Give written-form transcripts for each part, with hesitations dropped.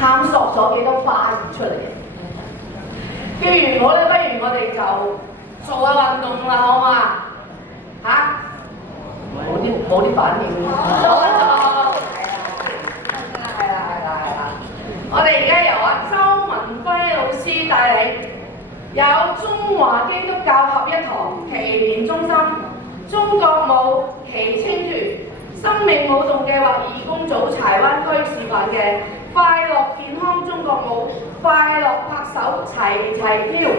探索咗幾多花兒出嚟。既然好咧，不如我哋就做下運動啦，好嘛？嚇？冇啲反應。做運動。係啦。我哋而家由阿周文輝老師帶領，有中華基督教合一堂祈年中心、中國舞祈青團、生命舞動計劃義工組柴灣區示範嘅快樂健康中國舞，快樂拍手齊齊跳。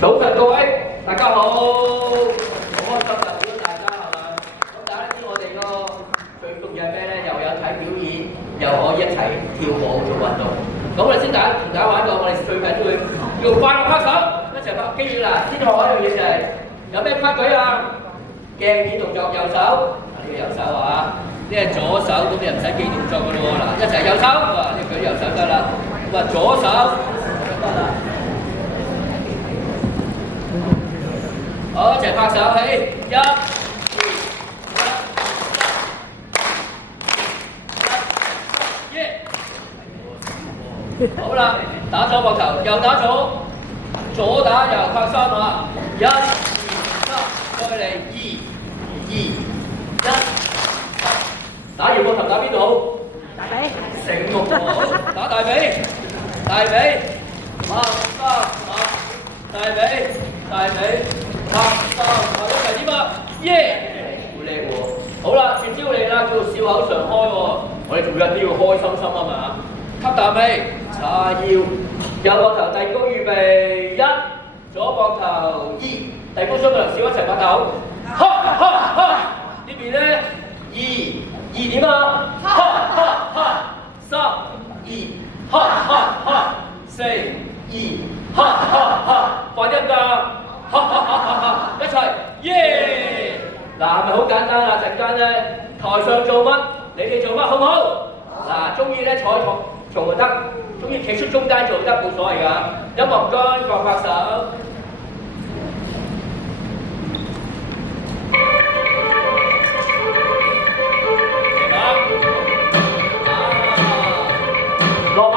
早晨各位，大家好，好開心啊！見到大家係嘛？咁大家知我哋個最重要係咩咧？又有睇表演，又可以一齊跳舞做運動。咁我哋先同大家玩個，我哋最近都會叫快樂拍手，一齊拍。記住啦，先學一樣嘢就係有咩規矩啊？鏡片動作右手，呢個右手啊，呢係左手，咁你唔使記動作噶咯喎。嗱，一齊右手，呢舉右手得啦。咁啊左手得啦。好，一齊拍手起，一、二、3、耶！好啦，打左膊頭，右打左，左打右，拍3下，一、2、3，再嚟2、2、1、打完膊頭打邊度？大髀。醒目喎，打大髀，大髀，拍3下，大髀，大髀。拍3下一齊點啊？耶！好叻喎！好啦，絕招嚟啦，叫做笑口常開喎。我哋做人都要開心心啊嘛。吸啖氣，叉腰，右膊頭遞高預備1，左膊頭2，遞高雙膊頭笑一齊拍頭。哈哈哈！呢邊咧2點啊？哈哈哈！3、2，哈哈哈！4、2，哈哈哈！快啲㗎！哈哈哈哈！一齊耶！嗱，係咪好簡單啊？陣間咧，台上做乜，你哋做乜，好唔好？嗱，中意咧坐做就得，中意企出中間做都得，冇所謂㗎。音樂唔該，各拍手。落馬。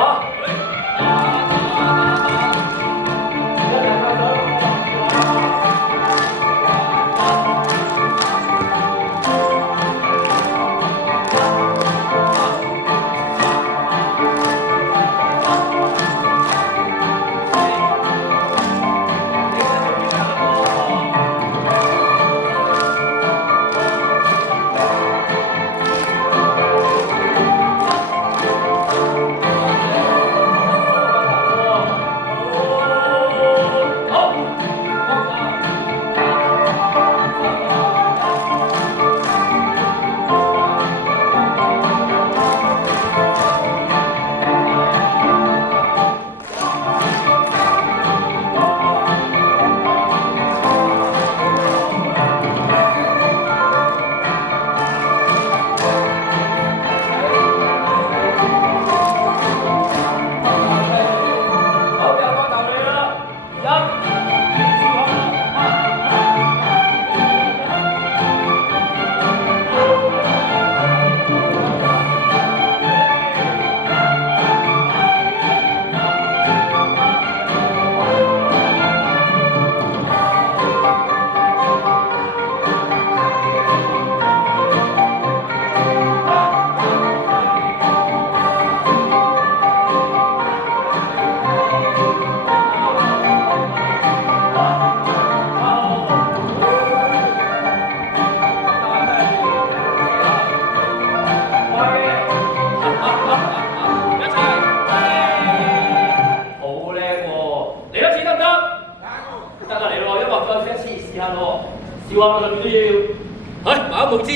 笑下咯，笑下佢都要，係馬無知。